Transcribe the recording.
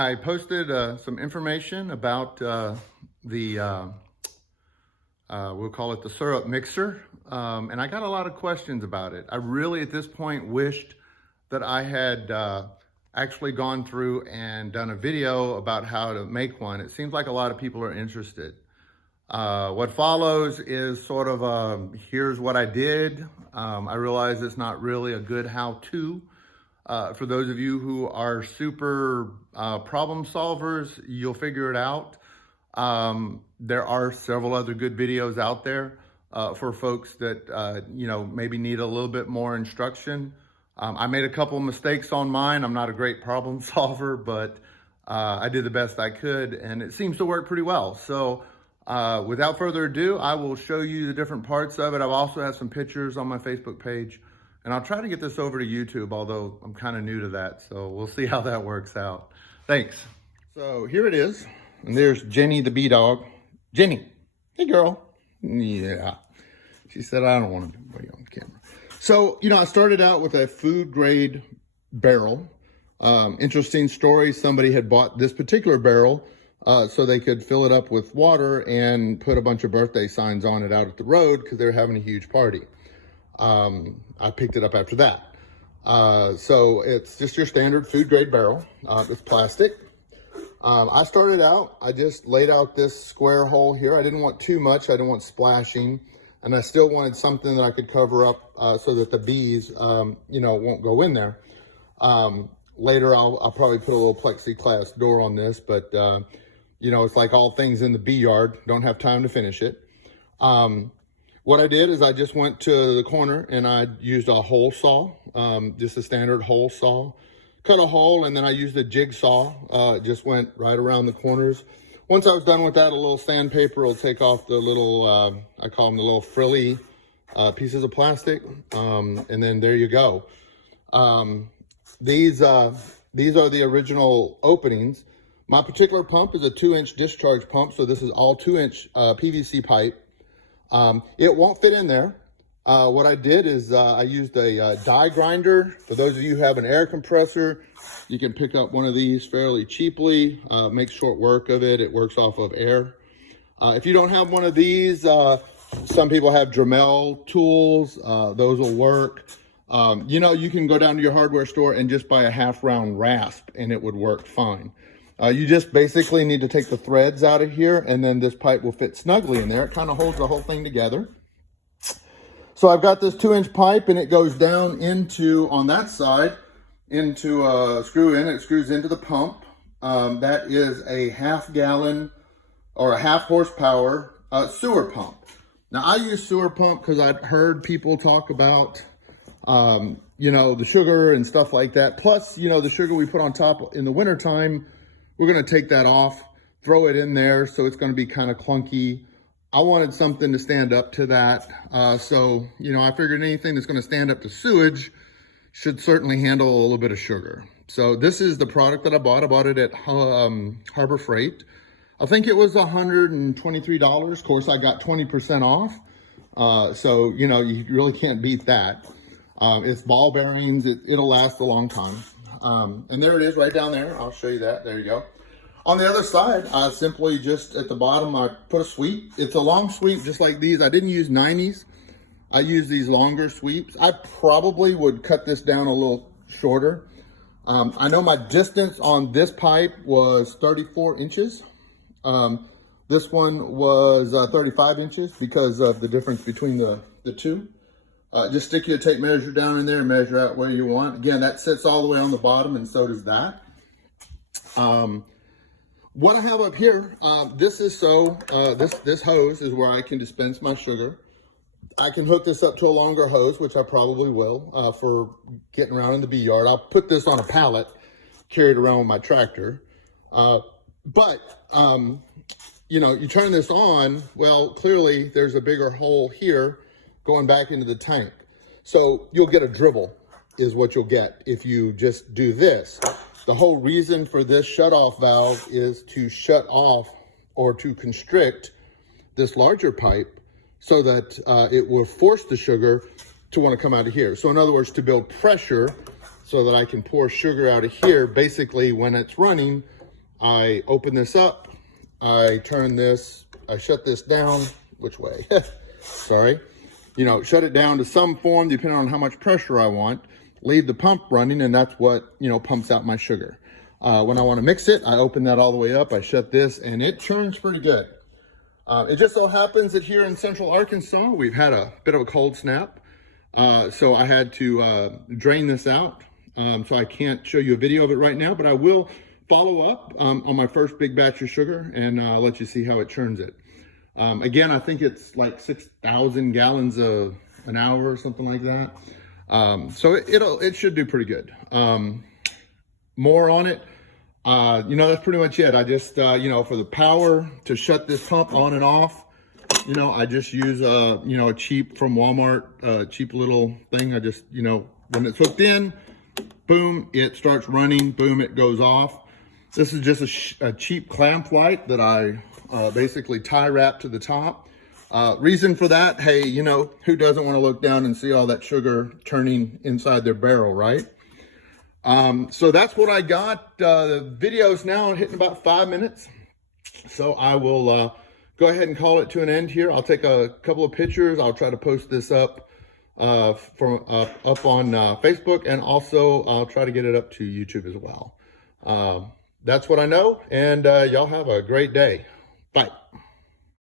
I posted some information about we'll call it the syrup mixer, and I got a lot of questions about it. I really, at this point, wished that I had actually gone through and done a video about how to make one. It seems like a lot of people are interested. What follows is sort of here's what I did. I realize it's not really a good how-to. For those of you who are super problem solvers, you'll figure it out. There are several other good videos out there for folks that, maybe need a little bit more instruction. I made a couple of mistakes on mine. I'm not a great problem solver, but I did the best I could, and it seems to work pretty well. So without further ado, I will show you the different parts of it. I've also have some pictures on my Facebook page. And I'll try to get this over to YouTube, although I'm kind of new to that. So we'll see how that works out. Thanks. So here it is. And there's Jenny the bee dog. Jenny, hey girl. Yeah. She said, I don't want to be on camera. So, I started out with a food grade barrel. Interesting story. Somebody had bought this particular barrel so they could fill it up with water and put a bunch of birthday signs on it out at the road because they were having a huge party. I picked it up after that. So it's just your standard food grade barrel. It's plastic. I started out, I just laid out this square hole here. I didn't want too much. I didn't want splashing. And I still wanted something that I could cover up so that the bees, won't go in there. Later, I'll probably put a little plexiglass door on this, but, it's like all things in the bee yard. Don't have time to finish it. What I did is I just went to the corner and I used a hole saw, just a standard hole saw, cut a hole, and then I used a jigsaw, just went right around the corners. Once I was done with that, a little sandpaper will take off the little, I call them the little frilly pieces of plastic, and then there you go. These are the original openings. My particular pump is a 2-inch discharge pump, so this is all 2-inch PVC pipe. It won't fit in there. What I did is I used a die grinder. For those of you who have an air compressor, you can pick up one of these fairly cheaply. Make short work of it. It works off of air. If you don't have one of these, some people have Dremel tools. Those will work. You can go down to your hardware store and just buy a half-round rasp, and it would work fine. You just basically need to take the threads out of here, and then this pipe will fit snugly in there. It kind of holds the whole thing together. So I've got this 2-inch pipe, and it goes down into, on that side, into a screw in. It screws into the pump. That is a half-gallon or a half-horsepower sewer pump. Now, I use sewer pump because I'd heard people talk about, the sugar and stuff like that. Plus, the sugar we put on top in the wintertime, we're going to take that off, throw it in there, so it's going to be kind of clunky. I wanted something to stand up to that. So, I figured anything that's going to stand up to sewage should certainly handle a little bit of sugar. So this is the product that I bought. I bought it at Harbor Freight. I think it was $123. Of course, I got 20% off. So, you really can't beat that. It's ball bearings. It'll last a long time. And there it is right down there. I'll show you that. There you go. On the other side, I simply just at the bottom, I put a sweep. It's a long sweep just like these. I didn't use 90s. I use these longer sweeps. I probably would cut this down a little shorter. I know my distance on this pipe was 34 inches. This one was 35 inches because of the difference between the two. Just stick your tape measure down in there and measure out where you want. Again, that sits all the way on the bottom, and so does that. What I have up here, this hose is where I can dispense my sugar. I can hook this up to a longer hose, which I probably will, for getting around in the bee yard. I'll put this on a pallet, carry it around with my tractor. You turn this on, well, clearly there's a bigger hole here going back into the tank. So you'll get a dribble is what you'll get if you just do this. The whole reason for this shutoff valve is to shut off or to constrict this larger pipe so that it will force the sugar to want to come out of here. So in other words, to build pressure so that I can pour sugar out of here. Basically, when it's running, I open this up, I turn this, I shut this down, which way? Sorry. You know, shut it down to some form depending on how much pressure I want, leave the pump running, and that's what, you know, pumps out my sugar. When I want to mix it, I open that all the way up, I shut this, and it churns pretty good. It just so happens that here in Central Arkansas, we've had a bit of a cold snap. So I had to drain this out. So I can't show you a video of it right now, but I will follow up on my first big batch of sugar and let you see how it churns it. Again, I think it's like 6,000 gallons an hour or something like that. So it should do pretty good. More on it. You know, that's pretty much it. I just, you know, for the power to shut this pump on and off, you know, I just use, you know, a cheap from Walmart, cheap little thing. I just, you know, when it's hooked in, boom, it starts running, boom, it goes off. This is just a cheap clamp light that I basically tie wrap to the top. Reason for that, hey, you know, who doesn't want to look down and see all that sugar turning inside their barrel, right? So that's what I got. The video's now hitting about 5 minutes. So I will go ahead and call it to an end here. I'll take a couple of pictures. I'll try to post this up up on Facebook, and also I'll try to get it up to YouTube as well. That's what I know, and y'all have a great day. Bye.